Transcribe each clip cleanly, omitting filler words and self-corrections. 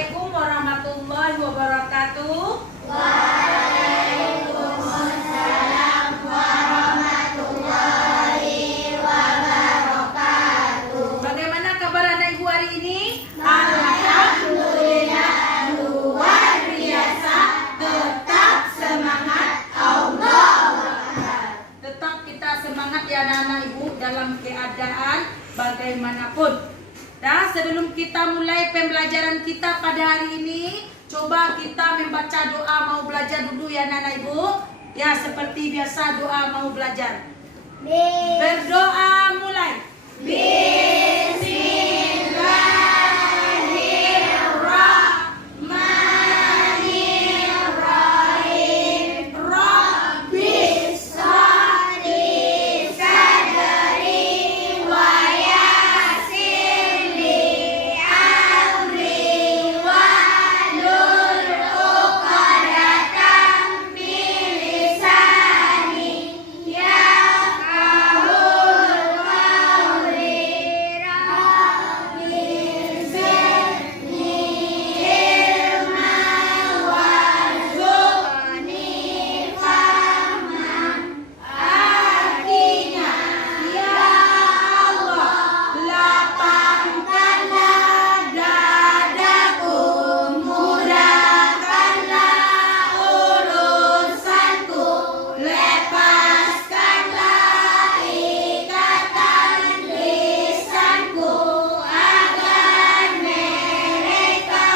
Assalamualaikum warahmatullahi wabarakatuh. Waalaikumsalam warahmatullahi wabarakatuh. Bagaimana kabar anak ibu hari ini? Alhamdulillah luar biasa. Tetap semangat. Allahu Akbar. Tetap kita semangat ya anak-anak ibu dalam keadaan bagaimanapun. Dan sebelum kita mulai pembelajaran kita pada hari ini, coba kita membaca doa mau belajar dulu ya anak-anak ibu. Ya seperti biasa doa mau belajar. Berdoa mulai. Bismillahirrahmanirrahim. Rabbis shrahli sadri wa yassir li amri wahlul 'uqdatam min lisani yafqahul qawli. Rabbi zidni ilman warzuqni fahman. Artinya, ya Allah, lapangkanlah dadaku, mudahkanlah urusanku, lepaskanlah ikatan lisanku, agar mereka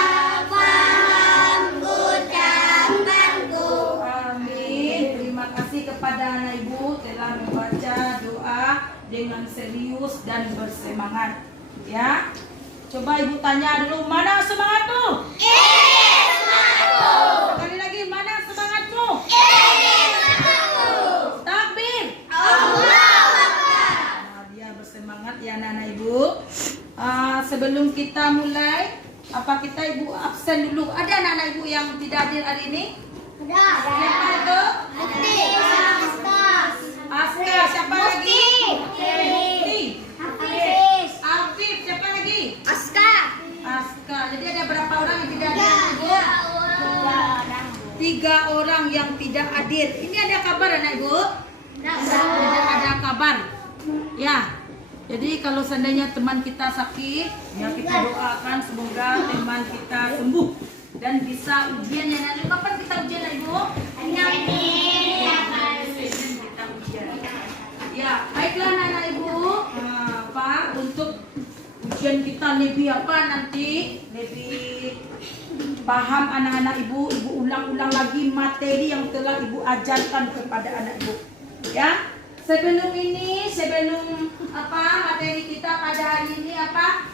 paham ucapanku. Amin. Terima kasih kepada anak ibu telah membaca doa dengan serius dan bersemangat. Ya. Coba ibu tanya dulu, mana semangatmu? Sekali lagi, mana semangatmu? Takbir. Nah, dia bersemangat ya anak-anak ibu. Sebelum kita mulai, apa kita ibu absen dulu? Ada anak-anak ibu yang tidak hadir hari ini? Siapa itu? Aska, siapa lagi? Mufti. Afif, siapa lagi? Aska. Jadi ada berapa orang yang tidak hadir? Ibu? 3 orang yang tidak hadir. Ini ada kabar anak ibu? Tidak ada kabar. Ya. Jadi kalau seandainya teman kita sakit, ya kita doakan semoga teman kita sembuh dan bisa ujian ya nanti. Kapan kita ujian ibu? Kita ujian. Ya, baiklah anak ibu. Pak, untuk ujian kita lebih apa nanti? Lebih paham anak-anak ibu. Ibu ulang-ulang lagi materi yang telah ibu ajarkan kepada anak ibu. Ya. Sebelum apa materi kita pada hari ini apa?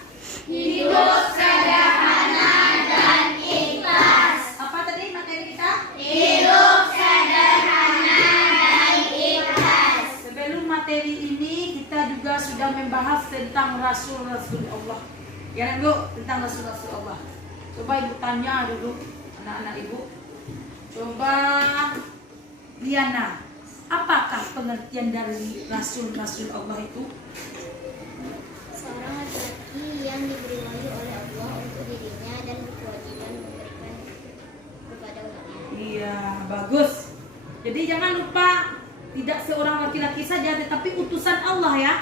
Hidup sederhana dan ikhlas. Apa tadi materi kita? Hidup sederhana dan ikhlas. Sebelum materi ini kita juga sudah membahas tentang Rasul-Rasul Allah. Ya Bu, tentang Rasul-Rasul Allah. Coba ibu tanya dulu anak-anak ibu. Coba Liana, apakah pengertian dari Rasul-Rasul Allah itu? Seorang laki-laki yang diberi wahyu oleh Allah untuk dirinya dan berkewajiban memberikan kepada umatnya. Iya, bagus. Jadi jangan lupa tidak seorang laki-laki saja, tetapi utusan Allah ya.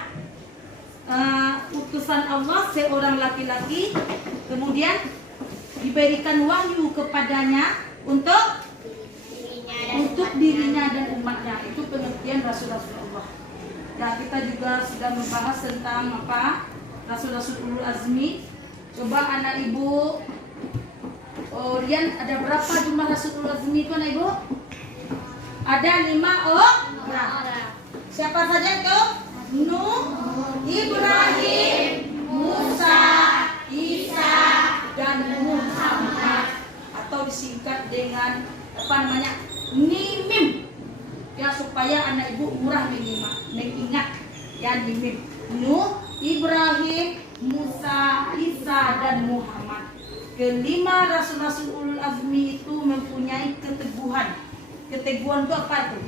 Utusan Allah seorang laki-laki, kemudian diberikan wahyu kepadanya untuk dirinya dan umatnya. Itu pengertian Rasul-Rasul Allah. Nah, kita juga sudah membahas tentang apa? Rasul-Rasul Ulul Azmi. Coba anak ibu, Rian, ada berapa jumlah Rasul Ulul Azmi itu anak ibu? Ada 5 orang. Siapa saja itu? Nuh, Ibrahim, Musa, Isa, dan Muhammad, atau disingkat dengan apa namanya? Nimim. Ya, supaya anak ibu murah mengingat ya, Nimim. Nuh, Ibrahim, Musa, Isa, dan Muhammad. Kelima Rasul-Rasul Ulul Azmi itu mempunyai keteguhan. Keteguhan itu apa itu?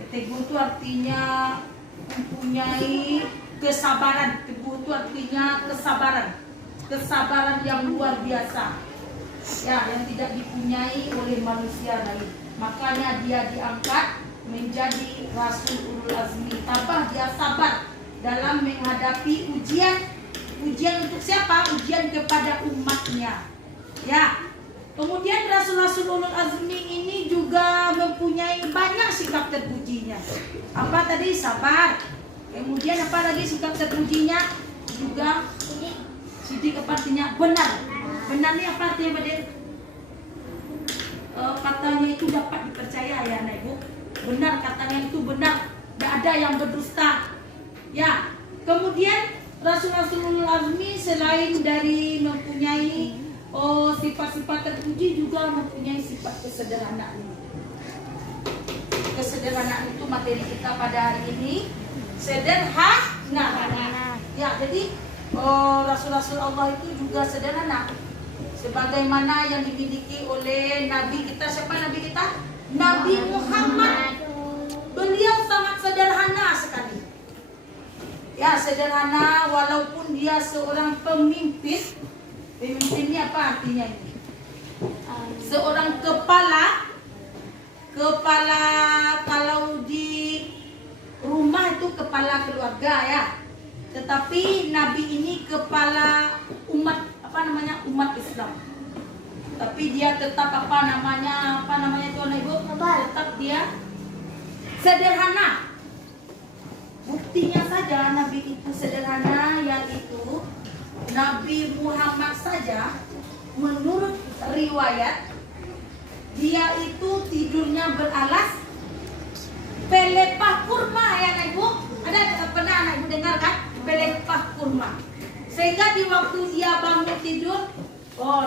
Keteguh itu artinya mempunyai kesabaran. Teguh itu artinya kesabaran. kesabaran yang luar biasa. Ya, yang tidak dipunyai oleh manusia lain. Makanya dia diangkat menjadi Rasul Ulul Azmi. Tabah dia sabar dalam menghadapi ujian. Ujian untuk siapa? Ujian kepada umatnya. Ya. Kemudian Rasul-Rasul Ulul Azmi ini juga mempunyai banyak sikap terpujinya. Apa tadi? Sabar. Kemudian apa lagi sikap terpujinya? Juga sidik apa artinya? Benar. Benar ini apa artinya, Badir? Katanya itu dapat dipercaya ya, anak ibu. Benar, katanya itu benar. Tidak ada yang berdusta. Ya. Kemudian Rasul-Rasul Ulul Azmi selain dari mempunyai sifat-sifat terpuji juga mempunyai sifat kesederhanaan. Kesederhanaan itu materi kita pada hari ini. Sederhana. Ya, jadi Rasul-Rasul Allah itu juga sederhana. Sebagaimana yang dimiliki oleh Nabi kita. Siapa Nabi kita? Nabi Muhammad. Beliau sangat sederhana sekali. Ya, sederhana walaupun dia seorang pemimpin. Pemimpin ini apa artinya ini? Seorang kepala kalau di rumah itu kepala keluarga ya. Tetapi Nabi ini kepala umat umat Islam. Tapi dia tetap apa namanya itu anak ibu? Tetap dia sederhana. Buktinya saja Nabi itu sederhana, yaitu Nabi Muhammad saja menurut riwayat dia itu tidurnya beralas pelepah kurma ya anak ibu. Ada pernah anak ibu dengar kan? Pelepah kurma. Sehingga di waktu dia bangun tidur,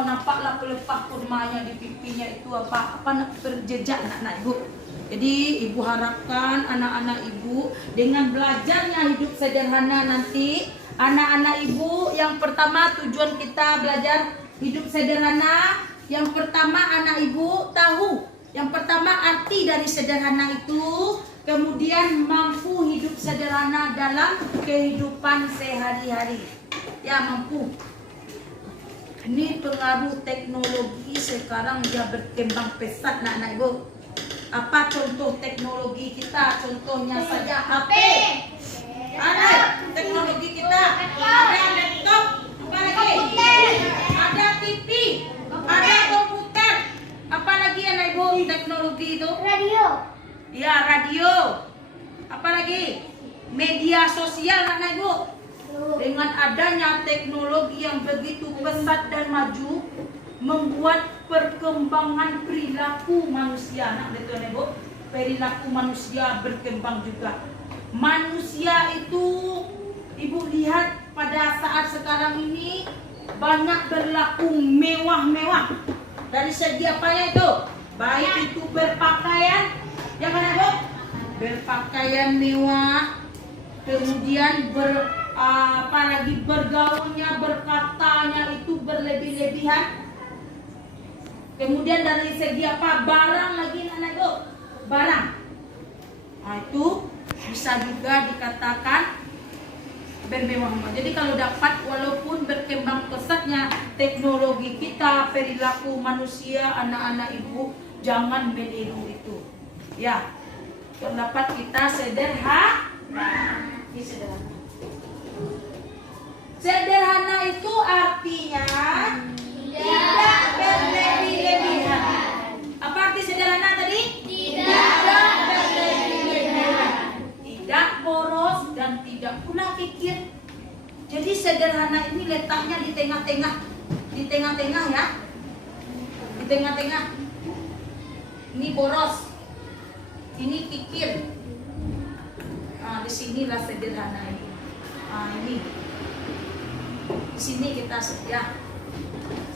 nampaklah pelepah kurmanya di pipinya itu apa berjejak anak ibu. Jadi ibu harapkan anak-anak ibu dengan belajarnya hidup sederhana nanti, anak-anak ibu yang pertama tujuan kita belajar hidup sederhana. Yang pertama anak ibu tahu, yang pertama arti dari sederhana itu, kemudian mampu hidup sederhana dalam kehidupan sehari-hari. Ya, mampu. Ini pengaruh teknologi sekarang dia berkembang pesat anak-anak ibu. Apa contoh teknologi kita? Contohnya saja HP. Ada teknologi kita. Ada laptop. Apa lagi? Ada TV. Ada komputer. Apa lagi anak ibu teknologi itu? Radio. Ya, radio. Apa lagi? Media sosial anak ibu. Dengan adanya teknologi yang begitu pesat dan maju, membuat perkembangan perilaku manusia. Nah, betul ibu. Perilaku manusia berkembang juga. Manusia itu, ibu lihat pada saat sekarang ini banyak berlaku mewah-mewah. Dari segi apanya itu? Baik itu berpakaian, yang mana ibu? Berpakaian mewah, kemudian apalagi bergaulnya, berkatanya itu berlebih-lebihan. Kemudian dari segi apa? Barang lagi anak ibu. Barang. Nah, itu bisa juga dikatakan bermewah-mewah. Jadi kalau dapat, walaupun berkembang pesatnya teknologi kita, perilaku manusia, anak-anak ibu jangan meniru itu. Ya. Terdapat kita sederhana. Ini sederhana. Sederhana itu artinya tidak berlebih-lebihan. Apa arti sederhana tadi? Tidak berlebih-lebihan. Tidak boros dan tidak pula kikir. Jadi sederhana ini letaknya di tengah-tengah. Di tengah-tengah ya. Di tengah-tengah. Ini boros. Ini kikir. Nah, disinilah sederhana ini. Nah, ini. Di sini kita ya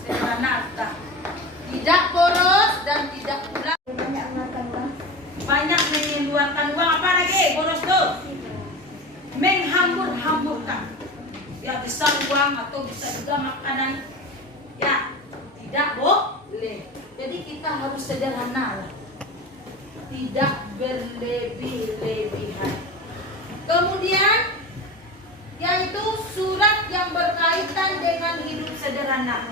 sederhana kita. Tidak boros dan tidak pula banyak mengeluarkan uang. Apa lagi boros tuh? Menghambur-hamburkan. Ya, bisa uang atau bisa juga makanan. Ya, tidak boleh. Jadi kita harus sederhana lah. Tidak berlebih-lebihan. Kemudian yaitu surat yang berkaitan dengan hidup sederhana,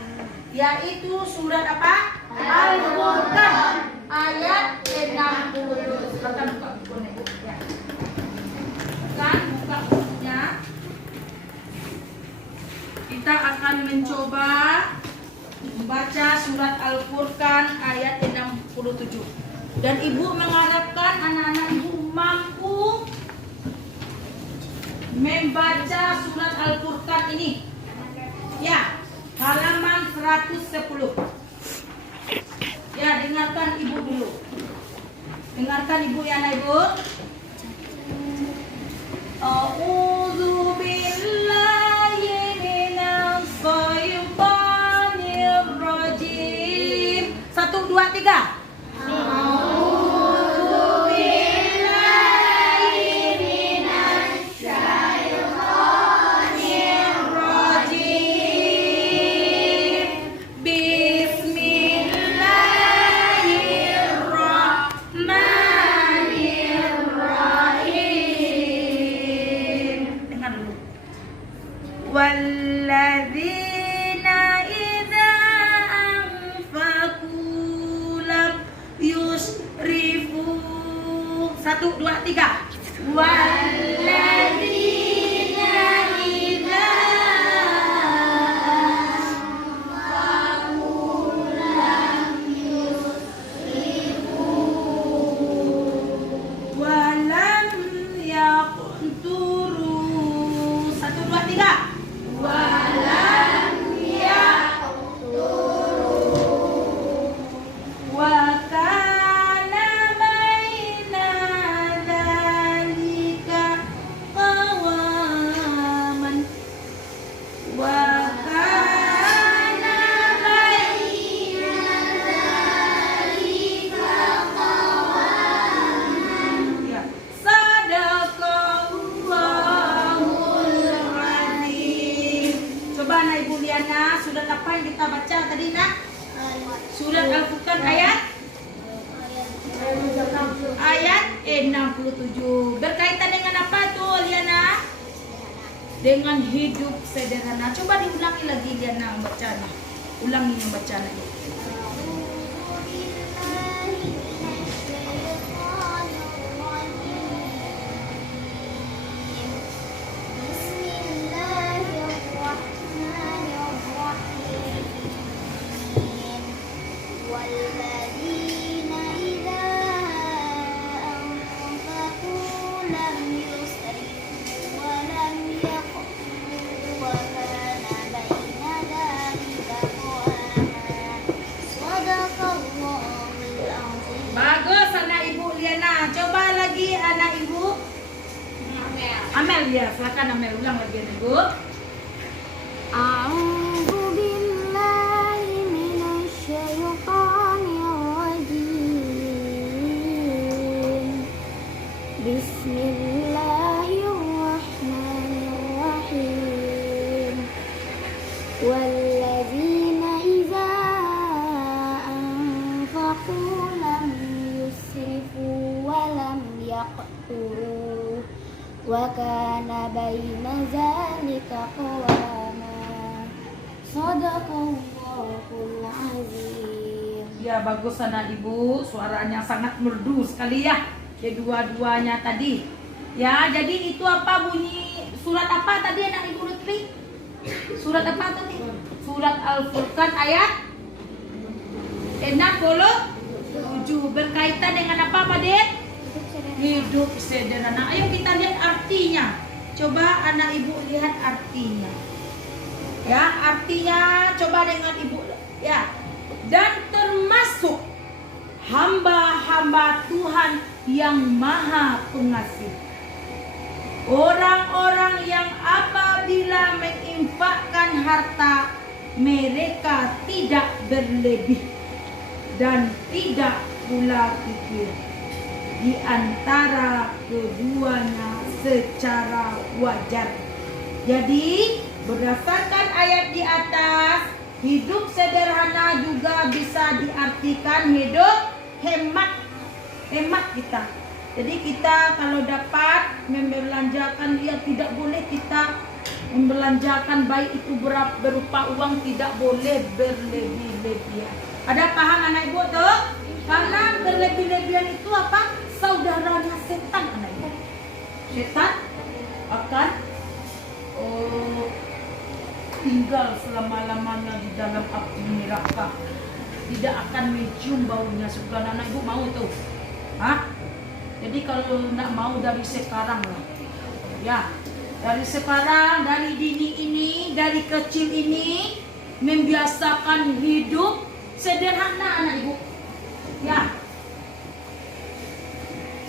yaitu surat apa? Al-Furqan ayat 60. Silakan buka bukunya, Bu. Ya. Kan buka bukunya. Kita akan mencoba membaca surat Al-Furqan ayat 67. Dan Ibu mengharapkan anak-anak Ibu mampu membaca surat Al-Furqan ini. Ya, halaman 110. Ya, dengarkan Ibu dulu. Dengarkan Ibu ya, anak Ibu. A'udzu billahi minas syaitonir rajim. 1 2 3. Walladzina idza anfaqu lam yusrifu. 1 2 3. Walladzina idza anfaqu lam yusrifu wa lam yaqturu. 1 2 3. Walam yaqturu wa kana baina dzalika qawaman wa kana baina dzalika qawaman. Ya, sadaqallahul azim. Coba Anak Ibu Liana, surat apa yang kita baca tadi Nak? Surat Al-Furqan ayat 67. Berkaitan dengan apa tuh Liana? Dengan hidup sederhana. Coba diulangi lagi Liana bacanya. Ulangi membacanya. والذين إذا أنفقوا لم يسرفوا ولم يقتروا وكان بين ذلك قواما. صدق الله العظيم. Bagus Anak Ibu Liana. Coba lagi Anak Ibu Amel ya, silakan Amel ulang lagi Anak Ibu. أعوذ بالله من الشيطان الرجيم. بسم الله الرحمن الرحيم. والذين إذا أنفقوا لم يسرفوا ولم يقتروا وكان بين ذلك قواما. Sadaqallahul azim. Ya bagus Anak Ibu, suaranya sangat merdu sekali ya. Kedua-duanya tadi. Ya, jadi itu apa bunyi surat apa tadi Anak Ibu Lutfi? Surat apa tadi? Surat Al-Furqan ayat 67. Berkaitan dengan apa Pak Den? Hidup sederhana. Ayo kita lihat artinya. Coba Anak Ibu lihat artinya. Ya, artinya coba dengan Ibu ya. Dan termasuk hamba-hamba Tuhan yang Maha Pengasih. Orang-orang yang apabila menginfakkan harta mereka tidak berlebih dan tidak pula kikir di antara keduanya secara wajar. Jadi berdasarkan ayat di atas, hidup sederhana juga bisa diartikan hidup hemat kita. Jadi kita kalau dapat membelanjakan, dia tidak boleh kita Membelanjakan baik itu berupa uang tidak boleh berlebih-lebihan. Ada paham anak ibu tuh? Karena berlebih-lebihan itu apa? Saudaranya setan anak ibu. Setan akan tinggal selama-lamanya di dalam api neraka. Tidak akan mencium baunya surga. Anak ibu mau tuh? Hah? Jadi kalau nak mau dari sekarang lah. Ya. Dari sekarang, dari dini ini, dari kecil ini membiasakan hidup sederhana anak ibu. Ya.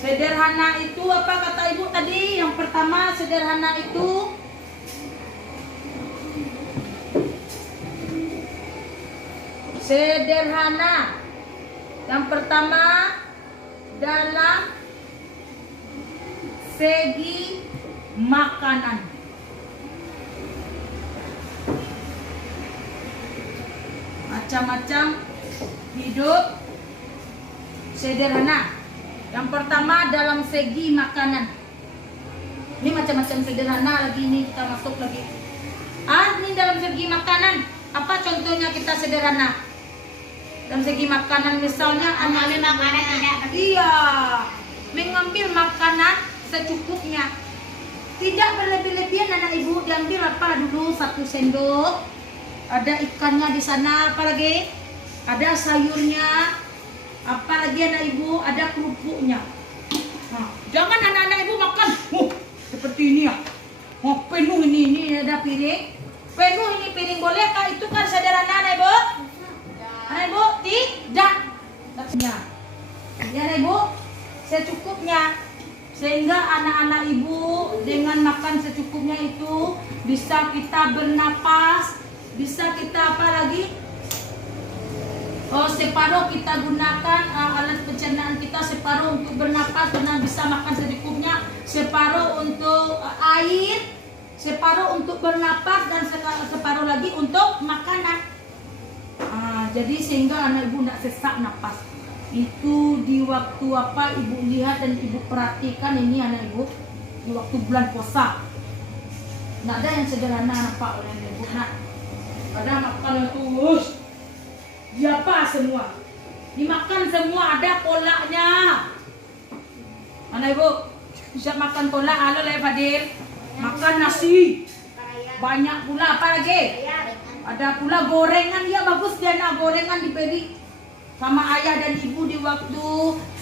Sederhana itu apa kata ibu tadi? Yang pertama sederhana itu sederhana. Yang pertama dalam segi makanan. Macam-macam hidup sederhana. Yang pertama dalam segi makanan. Ini macam-macam sederhana lagi, ini kita masuk lagi. Ini dalam segi makanan. Apa contohnya kita sederhana? Dalam segi makanan misalnya Mengambil makanan tidak iya, mengambil makanan secukupnya. Tidak berlebih-lebihan anak ibu. Diambil apa dulu? 1 sendok. Ada ikannya di sana, apa lagi? Ada sayurnya. Apa lagi anak ibu? Ada kerupuknya. Nah, jangan anak-anak ibu makan seperti ini ya. Penuh ini ada piring. Penuh ini piring, bolehkah? Itu kan sederhana anak ibu. Anak ibu tidak. Ya anak ibu, secukupnya. Sehingga anak-anak ibu dengan makan secukupnya itu bisa kita bernapas, bisa kita apa lagi? Separuh kita gunakan alat pencernaan kita, separuh untuk bernapas karena bisa makan secukupnya, separuh untuk air, separuh untuk bernapas dan separuh lagi untuk makanan. Jadi sehingga anak ibu tidak sesak napas. Itu di waktu apa ibu lihat dan ibu perhatikan ini anak ibu di waktu bulan puasa. Tidak ada yang sederhana nampak oleh ibu. Nak ada makan terus diapa semua, dimakan semua, ada kolaknya. Anak ibu bisa makan kolak. Halo Le Fadil, makan nasi banyak pula. Apa lagi? Ada pula gorengan. Ya bagus dia, nak gorengan dibeli sama ayah dan ibu di waktu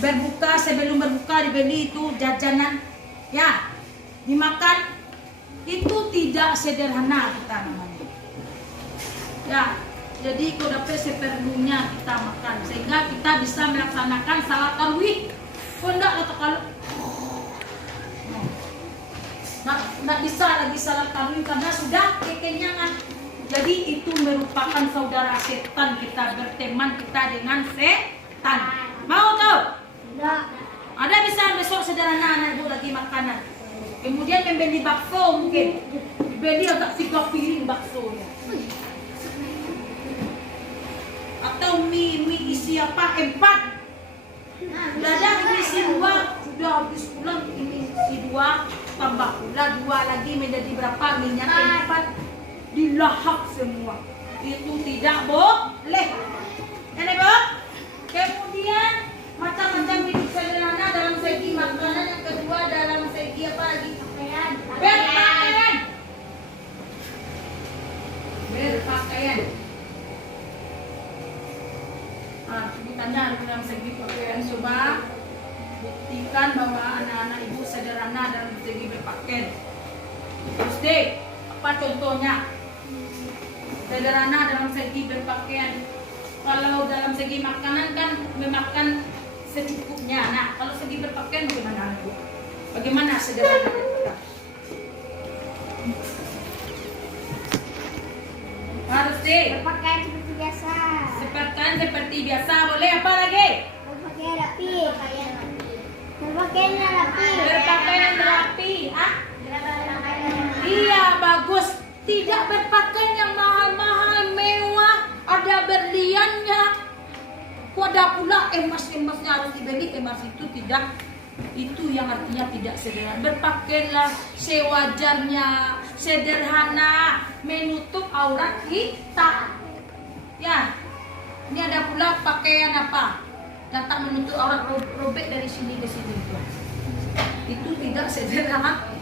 berbuka, sebelum berbuka dibeli itu jajanan, ya dimakan. Itu tidak sederhana kita namanya. Ya, jadi kau dapat seperlunya kita makan sehingga kita bisa melaksanakan salat tarawih. Kau enggak kalau nggak bisa lagi salat tarawih karena sudah kekenyangan. Jadi itu merupakan saudara setan, kita berteman kita dengan setan. Mau tahu? Tidak. Ada bisa besok sederhana anak ibu lagi makanan. Kemudian membeli bakso mungkin. Beli agak 3 piring baksonya. Atau mie isi apa? 4. Dadang isi 2. Sudah habis pulang ini isi 2. Tambah pula 2 lagi menjadi berapa? Minyak 4. Dilahap semua. Itu tidak boleh. Nenek bu. Kemudian macam-macam hidup sederhana dalam segi makanan. Yang kedua dalam segi apa lagi? Berpakaian. Berpakaian. Sebutannya dalam segi pakaian. Coba buktikan bahwa anak-anak ibu sederhana dalam segi berpakaian. Terus deh, apa contohnya? Sederhana dalam segi berpakaian. Kalau dalam segi makanan kan memakan secukupnya. Nah, kalau segi berpakaian bagaimana? Bagaimana sederhana berpakaian? Harus deh. Berpakaian seperti biasa. Seperti biasa. Boleh apa lagi? Berpakaian rapi. Berpakaian rapi. Berpakaian rapi. Iya, bagus. Tidak berpakaian yang mahal-mahal, mewah, ada berliannya. Ada pula emas-emasnya harus dibeli. Emas itu tidak, itu yang artinya tidak sederhana. Berpakaianlah sewajarnya, sederhana, menutup aurat kita. Ya, ini ada pula pakaian apa? Yang tak menutup aurat, robek dari sini ke sini. Itu tidak sederhana,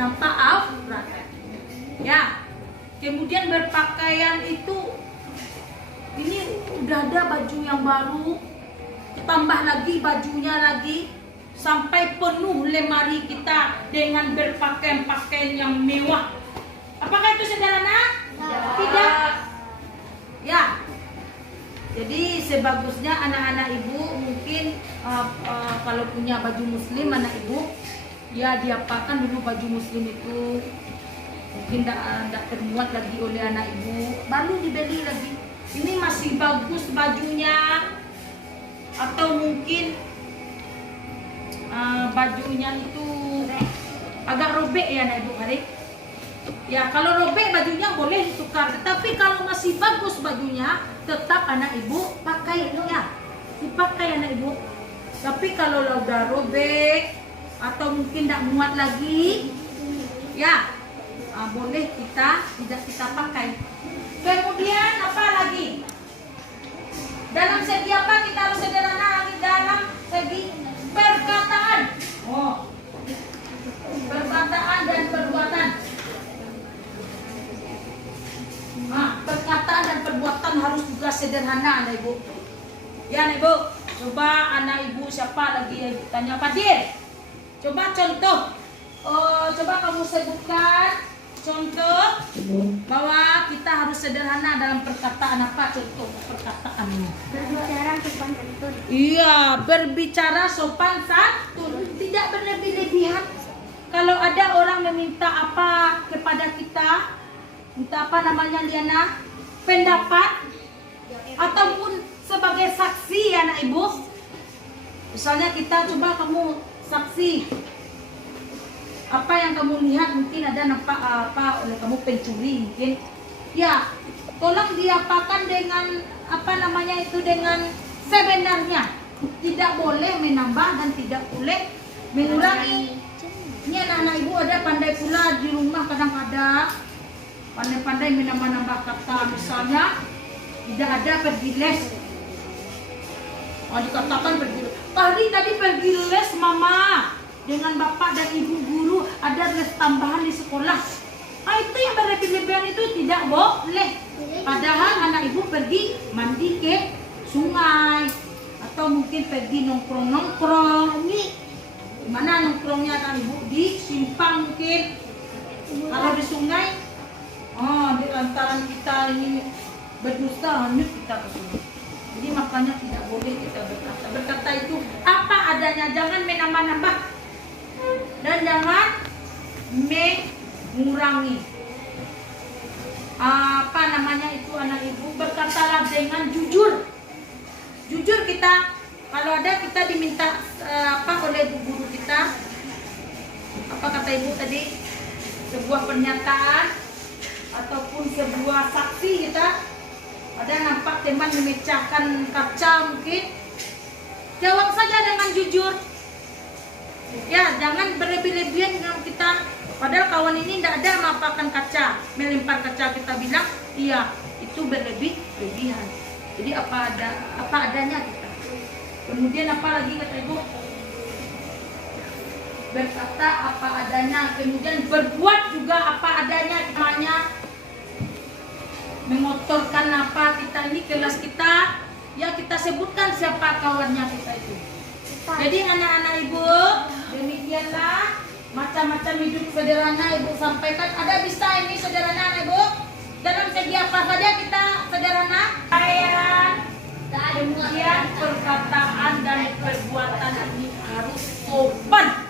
nampak aurat. Ya, kemudian berpakaian itu, ini udah ada baju yang baru, tambah lagi bajunya lagi, sampai penuh lemari kita dengan berpakaian-pakaian yang mewah. Apakah itu sederhana? Tidak. Ya. Jadi sebagusnya anak-anak ibu mungkin kalau punya baju muslim anak ibu, ya diapakan dulu baju muslim itu. Mungkin tidak termuat lagi oleh anak ibu, baru dibeli lagi. Ini masih bagus bajunya, atau mungkin bajunya itu agak robek ya anak ibu mari. Ya kalau robek bajunya boleh ditukar, tetapi kalau masih bagus bajunya tetap anak ibu pakai ya, dipakai anak ibu. Tapi kalau udah robek atau mungkin tidak muat lagi, ya boleh tidak kita pakai. Kemudian apa lagi? Dalam segi apa kita harus sederhana lagi? Dalam segi perkataan. Perkataan dan perbuatan. Perkataan dan perbuatan harus juga sederhana anak ibu. Ya anak ibu, coba anak ibu siapa lagi yang tanya Fadil? Coba contoh. Coba kamu sebutkan contoh bahwa kita harus sederhana dalam perkataan. Apa contoh perkataannya? Berbicara sopan santun. Iya, berbicara sopan santun, tidak berlebih-lebihan. Kalau ada orang meminta apa kepada kita, minta apa namanya Liana? Pendapat ataupun sebagai saksi anak ibu. Misalnya kita coba kamu saksi. Apa yang kamu lihat, mungkin ada nampak apa oleh kamu pencuri mungkin. Ya, tolong diapakan dengan apa namanya itu, dengan sebenarnya. Tidak boleh menambah dan tidak boleh mengurangi. Ini anak-anak ibu ada pandai pula di rumah kadang-kadang pandai-pandai menambah-nambah kata. Misalnya tidak ada pergi les. Dikatakan pergi les. Hari tadi pergi les mama. Dengan bapak dan ibu guru ada les tambahan di sekolah. Itu yang berlebih-lebihan itu tidak boleh. Padahal anak ibu pergi mandi ke sungai atau mungkin pergi nongkrong-nongkrong. Di mana nongkrongnya anak ibu? Di simpang mungkin. Kalau di sungai, di lantaran kita ini berdusta, hanyut kita ke sungai. Jadi makanya tidak boleh kita berkata. Berkata itu apa adanya, jangan menambah-nambah. Dan jangan mengurangi. Apa namanya itu anak ibu, berkatalah dengan jujur. Jujur kita, kalau ada kita diminta oleh guru kita, apa kata ibu tadi, sebuah pernyataan ataupun sebuah saksi kita, ada nampak teman memecahkan kaca mungkin, jawab saja dengan jujur. Ya, jangan berlebih-lebihan dengan kita. Padahal kawan ini tidak ada menampakkan kaca, melempar kaca, kita bilang, iya, itu berlebih-lebihan. Jadi apa adanya kita. Kemudian apa lagi kata ibu? Berkata apa adanya. Kemudian berbuat juga apa adanya. Namanya mengotorkan apa kita ini, kelas kita. Ya kita sebutkan siapa kawannya kita itu. Jadi anak-anak ibu, demikianlah macam-macam hidup sederhana ibu sampaikan. Ada bisa ini sederhana anak ibu? Dalam segi apa saja kita sederhana? Kemudian perkataan dan perbuatan ini harus sopan.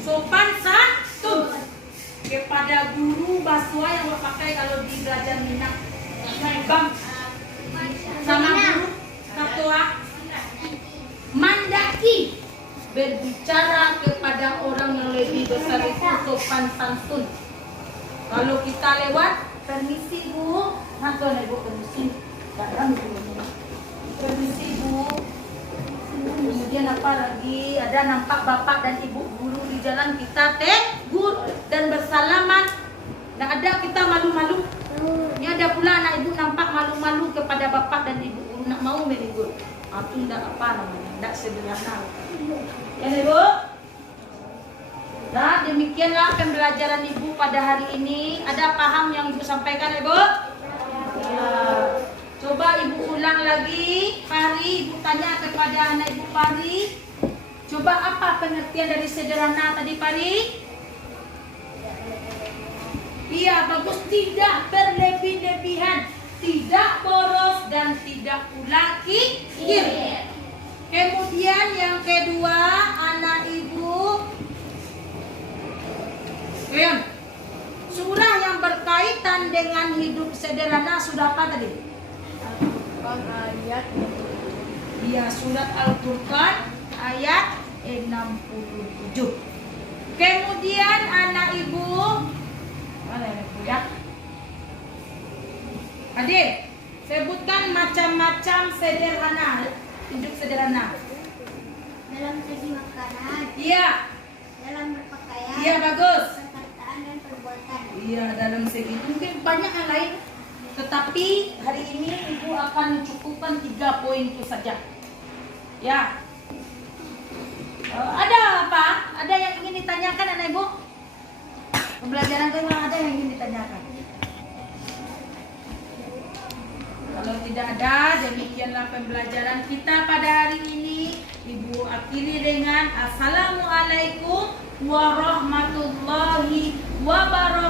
Sopan santun. Kepada guru basua yang pakai kalau di belajar minat. Bang, sama guru ketua mandaki, berbicara kepada orang yang lebih besar itu sopan santun. Kalau kita lewat, permisi bu, nanti ibu permisi, permisi bu. Kemudian apa lagi? Ada nampak bapak dan ibu guru di jalan, kita tegur dan bersalaman. Nggak ada kita malu-malu. Ini ada pula anak ibu nampak malu-malu kepada bapak dan ibu. Nak mau menigur. Itu enggak apa namanya. Enggak sederhana. Ya ibu. Nah demikianlah pembelajaran ibu pada hari ini. Ada paham yang ibu sampaikan ibu? Ya. Coba ibu ulang lagi. Pari, ibu tanya kepada anak ibu Pari. Coba apa pengertian dari sederhana tadi Pari? Iya bagus, tidak berlebih-lebihan, tidak boros dan tidak pula kikir. Kemudian yang kedua anak ibu, surah yang berkaitan dengan hidup sederhana sudah apa tadi? Ayat. Iya surat Al-Furqan ayat 67. Kemudian anak ibu, mana ibu ya? Adik, sebutkan macam-macam sederhana, hidup sederhana. Dalam segi makanan, Iya, dalam berpakaian, iya bagus. perkataan dan perbuatan. Iya dalam segi mungkin banyak yang lain, tetapi hari ini ibu akan mencukupkan 3 poin itu saja. Ya. Ada apa? Ada yang ingin ditanyakan anak ibu? Pembelajaran tema ada yang ingin ditanyakan? Kalau tidak ada, demikianlah pembelajaran kita pada hari ini. Ibu akhiri dengan Assalamualaikum warahmatullahi wabarakatuh.